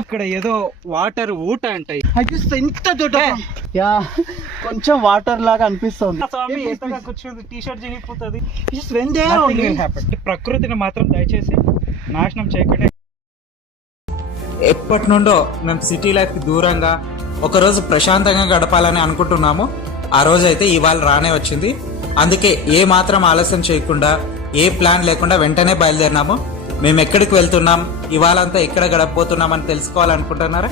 ఇక్కడ ఏదో వాటర్ ఊట అంటాయి అది ఎంత దొడ్డ యా కొంచెం వాటర్ లాగా అనిపిస్తుంది. T shirt. ప్రకృతిని మాత్రం దయచేసి నాశనం చేయకండి. ఎప్పటి నుండో మేము సిటీ లైఫ్ దూరంగా ఒకరోజు ప్రశాంతంగా గడపాలని అనుకుంటున్నాము. ఆ రోజు అయితే ఇవాళ రానే వచ్చింది. అందుకే ఏ మాత్రం ఆలస్యం చేయకుండా ఏ ప్లాన్ లేకుండా వెంటనే బయలుదేరినాము. మేము ఎక్కడికి వెళ్తున్నాం? ఇవాళంతా ఎక్కడ గడపబోతున్నాం అని తెలుసుకోవాలనుకుంటున్నారా?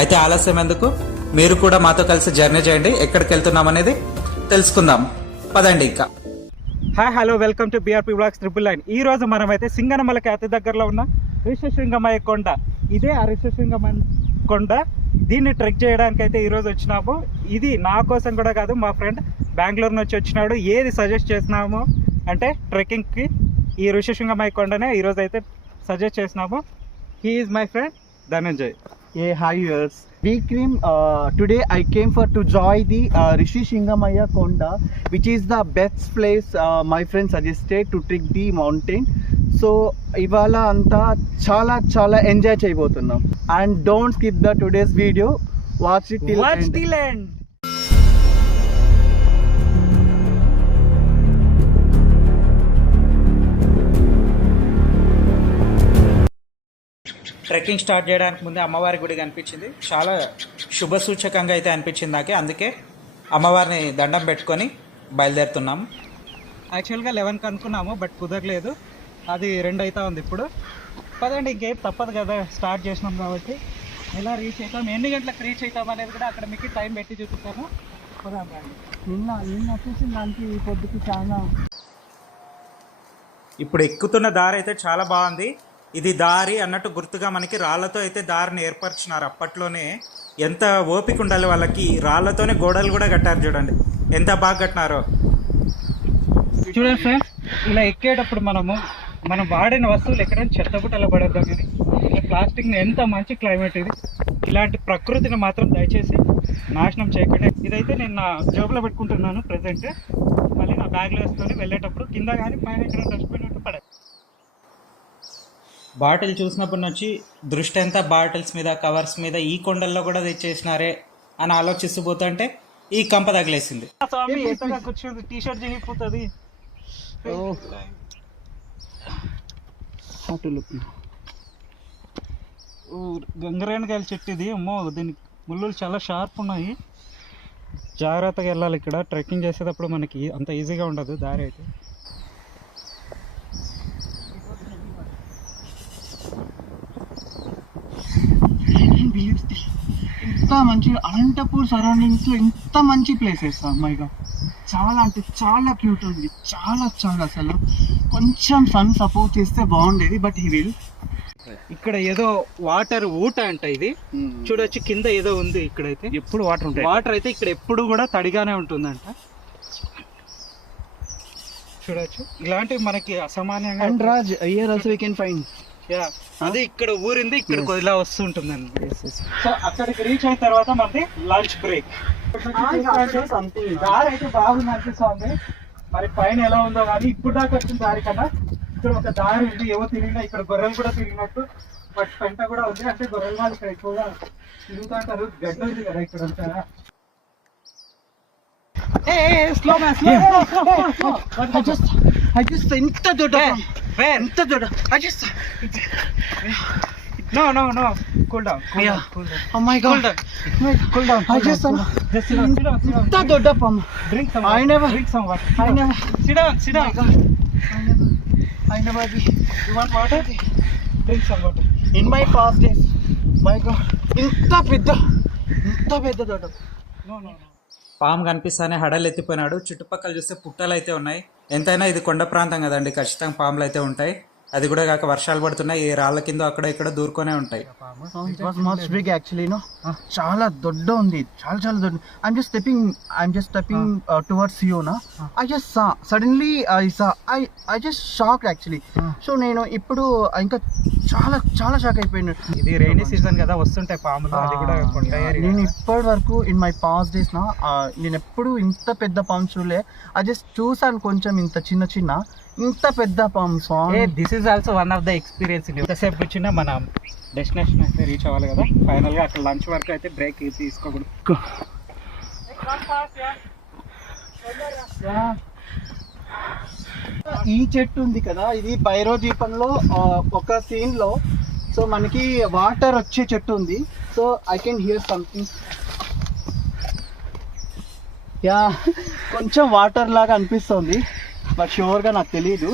అయితే ఆలస్యం ఎందుకు? మీరు కూడా మాతో కలిసి జర్నీ చేయండి. ఎక్కడికి వెళ్తున్నాం అనేది తెలుసుకుందాం. పదండి ఇంకా. Hi hello welcome to BRP blogs triple line ఈ రోజు మనం అయితే సింగనమలకి అతి దగ్గరలో ఉన్న ఋషశృంగమయ్య కొండ. ఇదే ఆ ఋషశృంగమయ్య కొండ. దీన్ని ట్రెక్ చేయడానికి అయితే ఈరోజు వచ్చినాము. ఇది నా కోసం కూడా కాదు మా ఫ్రెండ్ బెంగళూరు నుంచి వచ్చినాడు. ఏది సజెస్ట్ చేసినాము అంటే ట్రెక్కింగ్కి ఈ ఋషిశృంగ మై కొండనే ఈరోజు అయితే సజెస్ట్ చేసినాము he is my friend Dhananjay. A hi yours we cream today I came for to joy the Rishi Singamayya Konda which is the best place my friends suggested to trek the mountain so ఇవాళ అంతా చాలా చాలా enjoy చేయబోతున్నాం. And don't skip the today's video watch it watch the land trekking start చేయడానికి ముందే అమ్మవారి గుడి కనిపించింది. చాలా శుభ సూచకంగా అయితే అనిపించింది నాకే. అందుకే అమ్మవారిని దండం పెట్టుకొని బయలుదేరుతున్నాము యాక్చువల్గా లెవెన్కి అనుకున్నాము బట్ కుదరలేదు. అది రెండు అవుతా ఉంది ఇప్పుడు. పదండి ఇంకేం తప్పదు కదా స్టార్ట్ చేసినాం కాబట్టి. ఎలా రీచ్ అవుతాం ఎన్ని గంటలకు రీచ్ అవుతాం అనేది కూడా అక్కడ మీకు టైం పెట్టి చూపిస్తాను. నిన్న నిన్న చూసిన దానికి ఈ పొద్దుకి చాలా ఇప్పుడు ఎక్కుతున్న దారి అయితే చాలా బాగుంది. ఇది దారి అన్నట్టు గుర్తుగా మనకి రాళ్ళతో అయితే దారిని ఏర్పరిచినారు. అప్పట్లోనే ఎంత ఓపిక ఉండాలి వాళ్ళకి. రాళ్ళతోనే గోడలు కూడా కట్టారు చూడండి. ఎంత బాగా కట్టినారో. చూడండి ఫ్రెండ్స్ ఇలా ఎక్కేటప్పుడు మనము మనం వాడిన వస్తువులు ఎక్కడైనా చెత్తబుట్టలో పడేద్దాం కానీ ఇలా ప్లాస్టిక్ ఎంత మంచి క్లైమేట్ ఇది. ఇలాంటి ప్రకృతిని మాత్రం దయచేసి నాశనం చేయకండి. ఇదైతే నేను నా జోబులో పెట్టుకుంటున్నాను ప్రజెంట్ మళ్ళీ నా బ్యాగ్లో వేసుకొని వెళ్ళేటప్పుడు కింద కానీ పైన ఎక్కడ డస్ట్బిన్ ఉంటే పడే బాటిల్ చూసినప్పటి నుంచి దృష్టి అంతా బాటిల్స్ మీద కవర్స్ మీద ఈ కొండల్లో కూడా తెచ్చేసినారే అని ఆలోచిస్తూ పోతుంటే ఈ కంప తగిలేసింది. కూర్చొని టీ షర్ట్ గంగరేణకాయల చెట్టు ఇది. అమ్మో దీనికి ముళ్ళులు చాలా షార్ప్ ఉన్నాయి. జాగ్రత్తగా వెళ్ళాలి ఇక్కడ. ట్రెక్కింగ్ చేసేటప్పుడు మనకి అంత ఈజీగా ఉండదు దారి అయితే. ఇంత మంచి అనంతపూర్ సరౌండింగ్స్లో ఇంత మంచి ప్లేసెస్ అమ్మాయిగా. చాలా అంటే చాలా క్యూట్ ఉంది. చాలా చాలా అసలు. కొంచెం సన్ సపోర్ట్ చేస్తే బాగుండేది బట్ ఈ విల్ ఇక్కడ ఏదో వాటర్ ఊట అంట ఇది. చూడొచ్చు కింద ఏదో ఉంది ఇక్కడైతే. ఎప్పుడు వాటర్ ఉంటాయి? వాటర్ అయితే ఇక్కడ ఎప్పుడు కూడా తడిగానే ఉంటుందంట. చూడొచ్చు. ఇలాంటివి మనకి అసామాన్యంగా అండ్ రాజ్ year also we can find Yeah. అది ఇక్కడ ఊరింది ఇక్కడ ఇలా వస్తుంటుందండి. సో అక్కడికి రీచ్ అయిన తర్వాత మనది లంచ్ బ్రేక్ దారి అయితే బాగుంది అనిపిస్తుంది మరి పైన ఎలా ఉందో కానీ ఇప్పుడు దాకా వచ్చిన దారి కన్నా ఇక్కడ ఒక దారి ఉంది. ఏవో తిరిగినా ఇక్కడ గొర్రెలు కూడా తిరిగినట్టు బట్ పెంట కూడా ఉంది. అంటే గొర్రెలు వాళ్ళు ఇక్కడ ఎక్కువగా తిరుగుతుంటారు. గడ్డ ఉంది కదా ఇక్కడ slow man slow I just I just ఎంత దొడ్డ ఎంత Dodda. I just no no no cool down Yeah. Cool down my cool down I just just sit down sit down ఎంత దొడ్డ పమ్మ drink some I never- drink some water I never sit down sit down I never be you want water drink some water in my past days my God ఇంత పెద్ద ఇంత పెద్ద Dodda. No no పాము కనిపిస్తానే హడలు ఎత్తిపోయినాడు. చుట్టుపక్కల చూస్తే పుట్టలు అయితే ఉన్నాయి. ఎంతైనా ఇది కొండ ప్రాంతం కదండి. ఖచ్చితంగా పాములు అయితే ఉంటాయి. అది కూడా కాక వర్షాలు పడుతున్నాయి ఈ రాళ్ళ కింద అక్కడ ఇక్కడ దూరుకొనే ఉంటాయి. బిగ్ యాక్చువల్లీ నో చాలా దొడ్డ ఉంది. చాలా చాలా Dodda. I'm just stepping I'm just stepping towards you నా I just saw suddenly I saw I I just shock actually so నేను ఇప్పుడు ఇంకా చాలా చాలా షాక్ అయిపోయాను. ఇది రైనీ సీజన్ కదా వస్తుంటాయి పాములు అది కూడా area. నేను ఇప్పటి వరకు ఇన్ మై పాస్ డేస్ నా నేను ఎప్పుడు ఇంత పెద్ద పామ్స్ చూడలే. ఐ జస్ట్ చూసాను కొంచెం ఇంత చిన్న చిన్న. ఇంత పెద్ద పాము స్వామి. This is also one of the experience ఎంతసేపు వచ్చినా మనం డెస్టినేషన్ అయితే రీచ్ అవ్వాలి కదా. ఫైనల్గా అక్కడ లంచ్ వరకు అయితే బ్రేక్ తీసుకోకూడదు. ఈ చెట్టు ఉంది కదా ఇది భైరవ దీపంలో ఒక సీన్లో. సో మనకి వాటర్ వచ్చే చెట్టు ఉంది. So I can hear something ya కొంచెం వాటర్ లాగా అనిపిస్తుంది. బట్ షూర్గా నాకు తెలియదు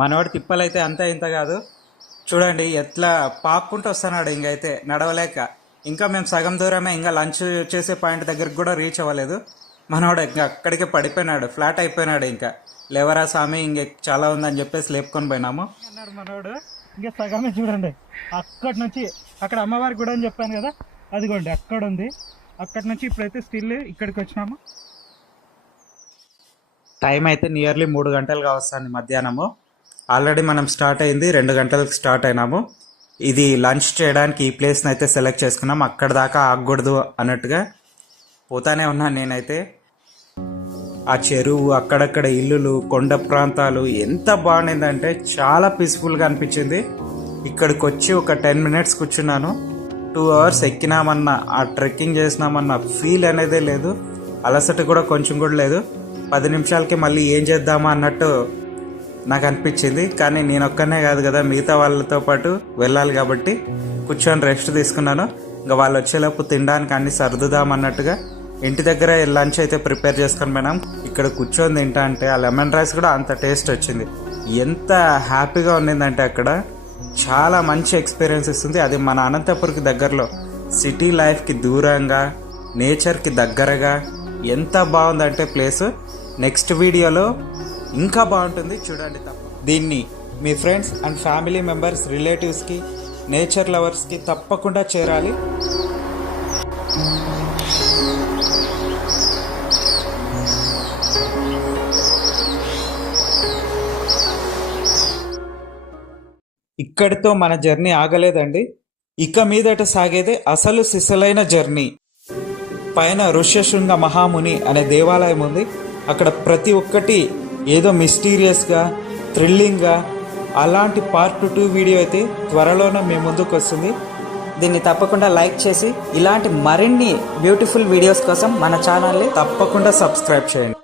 మనవాడి తిప్పలైతే అంత ఇంత కాదు. చూడండి ఎట్లా పాక్కుంటూ వస్తున్నాడు ఇంకైతే నడవలేక. ఇంకా మేము సగం దూరమే ఇంకా లంచ్ చేసే పాయింట్ దగ్గరికి కూడా రీచ్ అవ్వలేదు. మనవాడు ఇంకా అక్కడికే పడిపోయినాడు ఫ్లాట్ అయిపోయినాడు ఇంకా. లేవరా స్వామి ఇంక చాలా ఉందని చెప్పేసి లేపుకొని పోయినాము. అన్నాడు మనవాడు ఇంకా సగమే చూడండి. అక్కడి నుంచి అక్కడ అమ్మవారి గుడి అని చెప్పాను కదా అదిగోండి అక్కడ ఉంది అక్కడి నుంచి ఇప్పుడైతే స్టిల్ ఇక్కడికి వచ్చినాము. టైం అయితే నియర్లీ మూడు గంటలుగా వస్తుంది మధ్యాహ్నము. ఆల్రెడీ మనం స్టార్ట్ అయింది రెండు గంటలకు స్టార్ట్ అయినాము. ఇది లంచ్ చేయడానికి ఈ ప్లేస్ని అయితే సెలెక్ట్ చేసుకున్నాం. అక్కడ దాకా ఆగకూడదు అన్నట్టుగా పోతానే ఉన్నాను నేనైతే. ఆ చెరువు అక్కడక్కడ ఇల్లులు కొండ ప్రాంతాలు ఎంత బాగుండిందంటే చాలా పీస్ఫుల్గా అనిపించింది. ఇక్కడికి వచ్చి ఒక టెన్ మినిట్స్ కూర్చున్నాను. టూ అవర్స్ ఎక్కినామన్న ఆ ట్రెక్కింగ్ చేసినామన్న ఫీల్ అనేదే లేదు. అలసట కూడా కొంచెం కూడా లేదు. పది నిమిషాలకి మళ్ళీ ఏం చేద్దామా అన్నట్టు నాకు అనిపించింది. కానీ నేను ఒక్కనే కాదు కదా మిగతా వాళ్ళతో పాటు వెళ్ళాలి కాబట్టి కూర్చొని రెస్ట్ తీసుకున్నాను. ఇంకా వాళ్ళు వచ్చేలోపు తినడానికి అన్ని సర్దుదాం అన్నట్టుగా ఇంటి దగ్గర లంచ్ అయితే ప్రిపేర్ చేసుకొని పోయినాం ఇక్కడ కూర్చొని తింటా అంటే ఆ లెమన్ రైస్ కూడా అంత టేస్ట్ వచ్చింది. ఎంత హ్యాపీగా ఉండిందంటే అక్కడ. చాలా మంచి ఎక్స్పీరియన్స్ ఇస్తుంది. అది మన అనంతపురికి దగ్గరలో సిటీ లైఫ్కి దూరంగా నేచర్కి దగ్గరగా ఎంత బాగుందంటే ప్లేస్. నెక్స్ట్ వీడియోలో ఇంకా బాగుంటుంది. చూడండి తప్ప దీన్ని మీ ఫ్రెండ్స్ అండ్ ఫ్యామిలీ మెంబర్స్ రిలేటివ్స్కి నేచర్ లవర్స్కి తప్పకుండా చేరాలి. ఇక్కడితో మన జర్నీ ఆగలేదండి. ఇక మీదట సాగేదే అసలు సిసలైన జర్నీ. పైన ఋష్యశృంగ మహాముని అనే దేవాలయం ఉంది. అక్కడ ప్రతి ఒక్కటి ఏదో మిస్టీరియస్గా థ్రిల్లింగ్గా అలాంటి పార్ట్ టూ వీడియో అయితే త్వరలోనే మీ ముందుకు వస్తుంది. దీన్ని తప్పకుండా లైక్ చేసి ఇలాంటి మరిన్ని బ్యూటిఫుల్ వీడియోస్ కోసం మన ఛానల్ని తప్పకుండా సబ్స్క్రైబ్ చేయండి.